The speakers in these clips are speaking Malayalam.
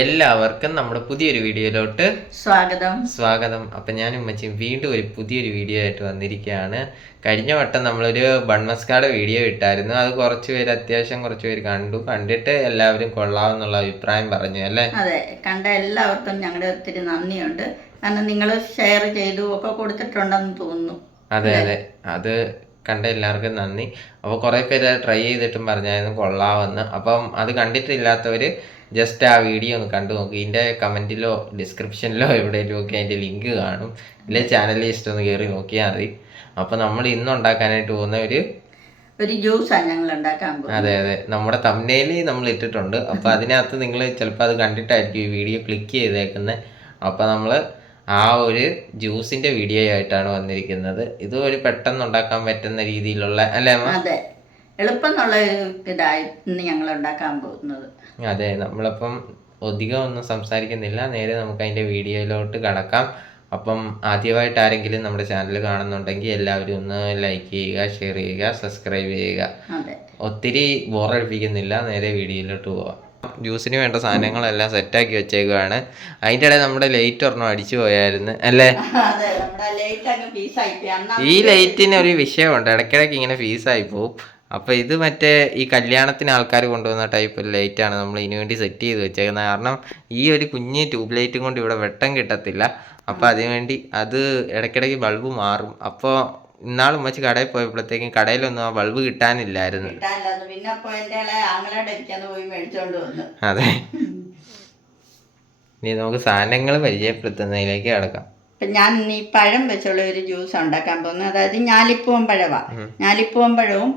എല്ലാവർക്കും നമ്മുടെ പുതിയൊരു വീഡിയോയിലോട്ട് സ്വാഗതം. അപ്പം ഞാനും ഉമ്മച്ചിയും വീണ്ടും ഒരു പുതിയൊരു വീഡിയോ ആയിട്ട് വന്നിരിക്കുകയാണ്. കഴിഞ്ഞ വട്ടം നമ്മളൊരു ബൺമസ്കാടെ വീഡിയോ ഇട്ടായിരുന്നു. അത് അത്യാവശ്യം കുറച്ച് പേര് കണ്ടിട്ട് എല്ലാവരും കൊള്ളാമെന്നുള്ള അഭിപ്രായം പറഞ്ഞു അല്ലേ? അതെ, കണ്ട എല്ലാവർക്കും ഞങ്ങളുടെ ഒത്തിരി നന്ദിയുണ്ട്. കാരണം നിങ്ങൾ ഷെയർ ചെയ്തു ഒക്കെ കൊടുത്തിട്ടുണ്ടെന്ന് തോന്നുന്നു. അതെ, അത് കണ്ട എല്ലാവർക്കും നന്ദി. അപ്പോൾ കുറേ പേര് ട്രൈ ചെയ്തിട്ടും പറഞ്ഞായിരുന്നു കൊള്ളാമെന്ന്. അപ്പം അത് കണ്ടിട്ടില്ലാത്തവർ ജസ്റ്റ് ആ വീഡിയോ ഒന്ന് കണ്ടു നോക്കി. ഇതിൻ്റെ കമൻറ്റിലോ ഡിസ്ക്രിപ്ഷനിലോ എവിടെയെങ്കിലും ഒക്കെ അതിൻ്റെ ലിങ്ക് കാണും. ഇല്ലേ ചാനലിൽ ഇഷ്ടം ഒന്ന് കയറി നോക്കിയാൽ മതി. അപ്പോൾ നമ്മൾ ഇന്ന് ഉണ്ടാക്കാനായിട്ട് പോകുന്ന ഒരു ജ്യൂസാണ് ഞങ്ങൾ ഉണ്ടാക്കാൻ പോകുന്നത്. അതെ, നമ്മുടെ തംബ്നെയിൽ നമ്മൾ ഇട്ടിട്ടുണ്ട്. അപ്പോൾ അതിനകത്ത് നിങ്ങൾ ചിലപ്പോൾ അത് കണ്ടിട്ടായിരിക്കും ഈ വീഡിയോ ക്ലിക്ക് ചെയ്തേക്കുന്നത്. അപ്പോൾ നമ്മൾ ആ ഒരു ജ്യൂസിൻ്റെ വീഡിയോ ആയിട്ടാണ് വന്നിരിക്കുന്നത്. ഇത് ഒരു പെട്ടെന്ന് ഉണ്ടാക്കാൻ പറ്റുന്ന രീതിയിലുള്ള അല്ലേ? അതെ, എളുപ്പം എന്നുള്ള ഇതായി ഇന്ന് ഞങ്ങൾ ഉണ്ടാക്കാൻ പോകുന്നത്. അതെ, നമ്മളപ്പം അധികം ഒന്നും സംസാരിക്കുന്നില്ല, നേരെ നമുക്ക് അതിൻ്റെ വീഡിയോയിലോട്ട് കടക്കാം. അപ്പം ആദ്യമായിട്ട് ആരെങ്കിലും നമ്മുടെ ചാനൽ കാണുന്നുണ്ടെങ്കിൽ എല്ലാവരും ഒന്ന് ലൈക്ക് ചെയ്യുക, ഷെയർ ചെയ്യുക, സബ്സ്ക്രൈബ് ചെയ്യുക. ഒത്തിരി ബോറടിപ്പിക്കുന്നില്ല, നേരെ വീഡിയോയിലോട്ട് പോവാം. ജ്യൂസിന് വേണ്ട സാധനങ്ങളെല്ലാം സെറ്റാക്കി വെച്ചേക്കുവാണ്. അതിൻ്റെ ഇടയിൽ നമ്മുടെ ലൈറ്റ് ഒരെണ്ണം അടിച്ചു പോയായിരുന്നു അല്ലേ? ഈ ലൈറ്റിന് ഒരു വിഷയമുണ്ട്, ഇടയ്ക്കിടയ്ക്ക് ഇങ്ങനെ ഫീസായി പോവും. അപ്പോൾ ഇത് മറ്റേ ഈ കല്യാണത്തിന് ആൾക്കാർ കൊണ്ടുവന്ന ടൈപ്പ് ലൈറ്റാണ് നമ്മൾ ഇതിനു വേണ്ടി സെറ്റ് ചെയ്ത് വെച്ചേക്കുന്നത്. കാരണം ഈ ഒരു കുഞ്ഞ് ട്യൂബ് ലൈറ്റും കൊണ്ട് ഇവിടെ വെട്ടം കിട്ടത്തില്ല. അപ്പോൾ അതിനുവേണ്ടി അത് ഇടയ്ക്കിടയ്ക്ക് ബൾബ് മാറും. അപ്പോൾ ഇന്നാളും വെച്ച് കടയിൽ പോയപ്പോഴത്തേക്കും കടയിലൊന്നും ആ ബൾബ് കിട്ടാനില്ലായിരുന്നു. അതെ, ഇനി നമുക്ക് സാധനങ്ങൾ പരിചയപ്പെടുത്തുന്നതിലേക്ക് കിടക്കാം. ഞാൻ ഈ പഴം വെച്ചുള്ള ഒരു ജ്യൂസ് ഉണ്ടാക്കാൻ പോകുന്നത്. അതായത് ഞാലിപ്പൂവൻ പഴമാണ്. ഞാലിപ്പൂവൻ പഴവും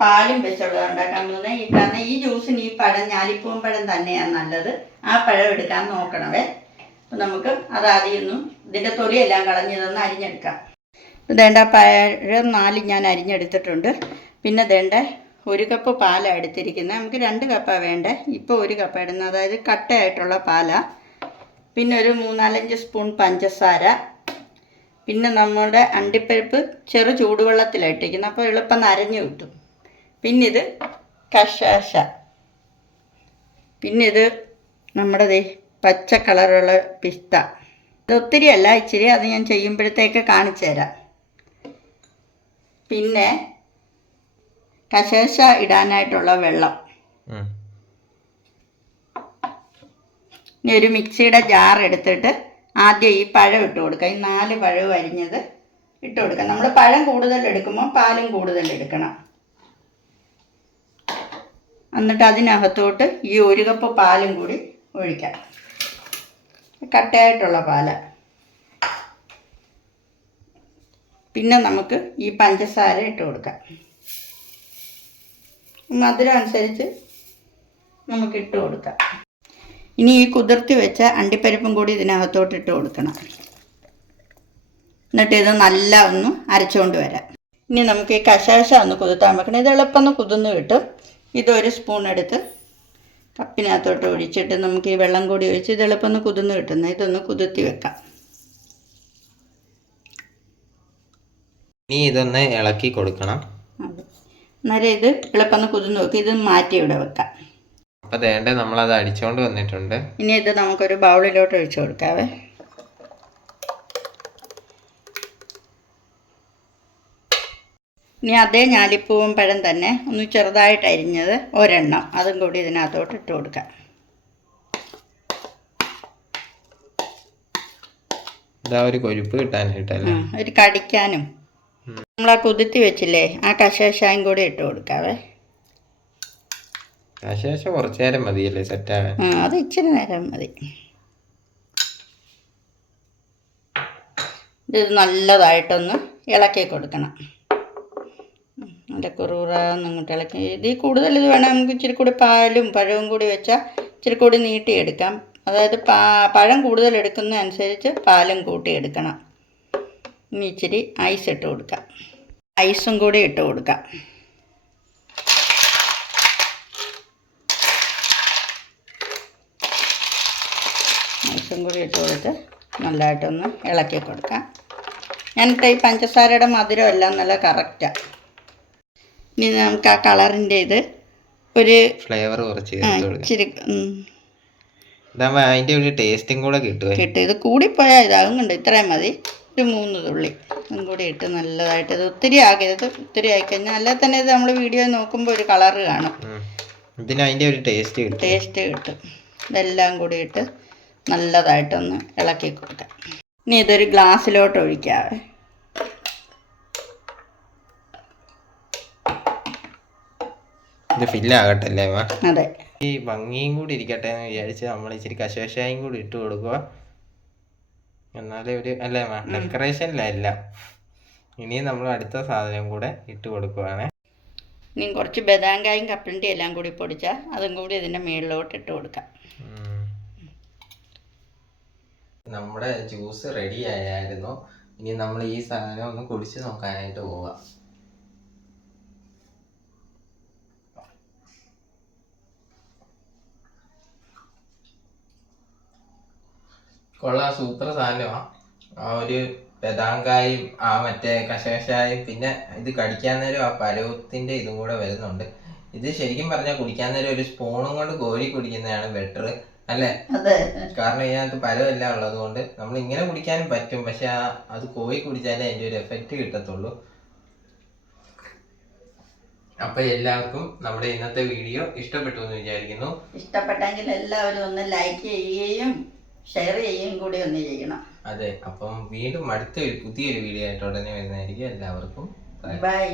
പാലും വെച്ചുള്ളത് ഉണ്ടാക്കാൻ പോകുന്നത്. കാരണം ഈ ജ്യൂസിന് ഈ പഴം ഞാലിപ്പൂവൻ പഴം തന്നെയാണ് നല്ലത്. ആ പഴം എടുക്കാൻ നോക്കണവേ. അപ്പം നമുക്ക് അതാദ്യമൊന്നും ഇതിൻ്റെ തൊലിയെല്ലാം കളഞ്ഞതൊന്ന് അരിഞ്ഞെടുക്കാം. ഇതേണ്ട പഴം 4 ഞാൻ അരിഞ്ഞെടുത്തിട്ടുണ്ട്. പിന്നെ ഇതേണ്ട 1 കപ്പ് പാലാണ് എടുത്തിരിക്കുന്നത്. നമുക്ക് 2 കപ്പാണ് വേണ്ടത്. ഇപ്പോൾ 1 കപ്പ് ഇടുന്നത്, അതായത് കട്ടയായിട്ടുള്ള പാലാണ്. പിന്നെ ഒരു 3-4 സ്പൂൺ പഞ്ചസാര. പിന്നെ നമ്മുടെ അണ്ടിപ്പരിപ്പ് ചെറു ചൂടുവെള്ളത്തിലിട്ടിരിക്കുന്നത്, അപ്പോൾ എളുപ്പം നരഞ്ഞു കിട്ടും. പിന്നെ ഇത് കശാശ. പിന്നെ ഇത് നമ്മുടെ പച്ച കളറുള്ള പിസ്ത. ഇത് ഒത്തിരി അല്ല, ഇച്ചിരി. അത് ഞാൻ ചെയ്യുമ്പോഴത്തേക്ക് കാണിച്ചു തരാം. പിന്നെ കശാശ ഇടാനായിട്ടുള്ള വെള്ളം. ഇനി ഒരു മിക്സിയുടെ ജാർ എടുത്തിട്ട് ആദ്യം ഈ പഴം ഇട്ട് കൊടുക്കുക. ഈ 4 പഴവും അരിഞ്ഞത് ഇട്ട് കൊടുക്കുക. നമ്മൾ പഴം കൂടുതൽ എടുക്കുമ്പോൾ പാലും കൂടുതൽ എടുക്കണം. എന്നിട്ട് അതിനകത്തോട്ട് ഈ 1 കപ്പ് പാലും കൂടി ഒഴിക്കാം. കട്ടയായിട്ടുള്ള പാല്. പിന്നെ നമുക്ക് ഈ പഞ്ചസാര ഇട്ട് കൊടുക്കാം. മധുരം അനുസരിച്ച് നമുക്ക് ഇട്ട് കൊടുക്കാം. ഇനി ഈ കുതിർത്തി വെച്ച അണ്ടിപ്പരിപ്പും കൂടി ഇതിനകത്തോട്ട് ഇട്ട് കൊടുക്കണം. എന്നിട്ട് ഇത് നല്ല ഒന്ന് അരച്ചുകൊണ്ട് വരാം. ഇനി നമുക്ക് ഈ കശാശ ഒന്ന് കുതിർത്താൻ വെക്കണം. ഇത് എളുപ്പം ഒന്ന് കുതിർന്ന് കിട്ടും. ഇത് 1 സ്പൂൺ എടുത്ത് കപ്പിനകത്തോട്ട് ഒഴിച്ചിട്ട് നമുക്ക് ഈ വെള്ളം കൂടി ഒഴിച്ച് ഇത് എളുപ്പം ഒന്ന് കുതിർന്ന് കിട്ടുന്നത്. ഇതൊന്ന് കുതിർത്തി വെക്കാം. ഇനി ഇതൊന്ന് ഇളക്കി കൊടുക്കണം. അതെ, അന്നേരം ഇത് എളുപ്പം ഒന്ന് കുതിർന്ന് വെക്കും. ഇത് മാറ്റി ഇവിടെ വെക്കാം. അപ്പോൾ വേണ്ടേ നമ്മളത് അടിച്ചുകൊണ്ട് വന്നിട്ടുണ്ട്. ഇനി ഇത് നമുക്കൊരു ബൗളിലോട്ട് ഒഴിച്ചു കൊടുക്കാവേ. ഇനി അതേ ഞാലിപ്പൂവൻ പഴം തന്നെ ഒന്ന് ചെറുതായിട്ട് അരിഞ്ഞത് ഒരെണ്ണം, അതും കൂടി ഇതിനകത്തോട്ട് ഇട്ട് കൊടുക്കാം. ഇതാ ഒരു കൊഴുപ്പ് കിട്ടാനായിട്ടല്ലേ, ഒരു കടിക്കാനും. നമ്മൾ ആ കുതിർത്തി വെച്ചില്ലേ, ആ കശാശായും കൂടി ഇട്ട് കൊടുക്കാവേ. കശാശ കുറച്ചു നേരം മതിയല്ലേ സെറ്റാവാൻ? അത് ഇച്ചിരി നേരം മതി. ഇത് നല്ലതായിട്ടൊന്ന് ഇളക്കി കൊടുക്കണം. നല്ല കുറുകുറാന്ന് അങ്ങോട്ട് ഇളക്കി. ഇതിൽ കൂടുതൽ ഇത് വേണം നമുക്ക്. ഇച്ചിരി കൂടി പാലും പഴവും കൂടി വെച്ചാൽ ഇച്ചിരി കൂടി നീട്ടിയെടുക്കാം. അതായത് പഴം കൂടുതൽ എടുക്കുന്നതനുസരിച്ച് പാലും കൂട്ടിയെടുക്കണം. ഇനി ഇച്ചിരി ഐസ് ഇട്ട് കൊടുക്കാം. ഐസും കൂടി ഇട്ട് കൊടുക്കാം. ഐസും കൂടി ഇട്ട് കൊടുത്ത് നല്ലതായിട്ടൊന്ന് ഇളക്കി കൊടുക്കാം. ഞാനിട്ട് ഈ പഞ്ചസാരയുടെ മധുരം എല്ലാം നല്ല കറക്റ്റാണ്. ഇനി നമുക്ക് ആ കളറിൻ്റെ ഇത് ഒരു ഫ്ലേവർ കുറച്ച് ഇച്ചിരി ഇതാകുമ്പോ അതിന്റെ ഒരു ടേസ്റ്റും കൂടെ കിട്ടുവേ. കിട്ടും. ഇത് കൂടിപ്പോയാൽ ഇതാകും കൊണ്ട് ഇത്രയും മതി. ഒരു 3 തുള്ളി ഇതും കൂടി ഇട്ട് നല്ലതായിട്ട് ഇത് ഒത്തിരി ആക്കരുത്. ഒത്തിരി ആയിക്കഴിഞ്ഞാൽ അല്ലെ തന്നെ ഇത് നമ്മൾ വീഡിയോ നോക്കുമ്പോൾ ഒരു കളറ് കാണും. ഇതിന് അതിന്റെ ഒരു ടേസ്റ്റ് കിട്ടും. ഇതെല്ലാം കൂടി ഇട്ട് നല്ലതായിട്ടൊന്ന് ഇളക്കി കൊടുക്കാം. ഇനി ഇതൊരു ഗ്ലാസ്സിലോട്ട് ഒഴിക്കാവേ. ഇത് ഫില്ലാകട്ടെ അല്ലേ? അതെ. ഈ ഭംഗിയും കൂടി ഇരിക്കട്ടെ എന്ന് വിചാരിച്ച് നമ്മൾ ഇച്ചിരി കശുവശായും കൂടി ഇട്ട് കൊടുക്കുക. എന്നാലേ ഒരു അല്ലേ ഡെക്കറേഷനിലല്ല. ഇനിയും നമ്മൾ അടുത്ത സാധനം കൂടെ ഇട്ട് കൊടുക്കുവാണ്. ഇനി കുറച്ച് ബദാങ്കായും കപ്പലണ്ടി എല്ലാം കൂടി പൊടിച്ചാൽ അതും കൂടി ഇതിൻ്റെ മുകളിലോട്ട് ഇട്ട് കൊടുക്കാം. നമ്മുടെ ജ്യൂസ് റെഡി ആയായിരുന്നു. ഇനി നമ്മൾ ഈ സാധനം ഒന്ന് കുടിച്ച് നോക്കാനായിട്ട് പോവാം. കൊള്ളാം, സൂപ്പർ സാധനമാണ്. ആ ഒരു ബദാങ്കായും ആ മറ്റേ കശകശായും പിന്നെ ഇത് കടിക്കാൻ നേരം ആ പഴത്തിന്റെ ഇതും കൂടെ വരുന്നുണ്ട്. ഇത് ശരിക്കും പറഞ്ഞാൽ കുടിക്കാൻ നേരം ഒരു സ്പൂണും കൊണ്ട് കോരി കുടിക്കുന്നതാണ് ബെറ്റർ അല്ലേ? കാരണം ഇതിനകത്ത് പഴമെല്ലാം ഉള്ളത് കൊണ്ട് നമ്മൾ ഇങ്ങനെ കുടിക്കാനും പറ്റും. പക്ഷെ അത് കോരി കുടിച്ചാലേ അതിന്റെ ഒരു എഫക്റ്റ് കിട്ടത്തുള്ളൂ. അപ്പൊ എല്ലാവർക്കും നമ്മുടെ ഇന്നത്തെ വീഡിയോ ഇഷ്ടപ്പെട്ടു എന്ന് വിചാരിക്കുന്നു. ഇഷ്ടപ്പെട്ടെങ്കിൽ എല്ലാവരും ഒന്ന് ലൈക്ക് ചെയ്യുകയും ഷെയർ ചെയ്യുകയും കൂടി ഒന്ന് ചെയ്യണം. അതെ. അപ്പം വീണ്ടും അടുത്ത ഒരു പുതിയൊരു വീഡിയോ ആയിട്ട് ഉടനെ വരുന്നതായിരിക്കും. എല്ലാവർക്കും ബൈ.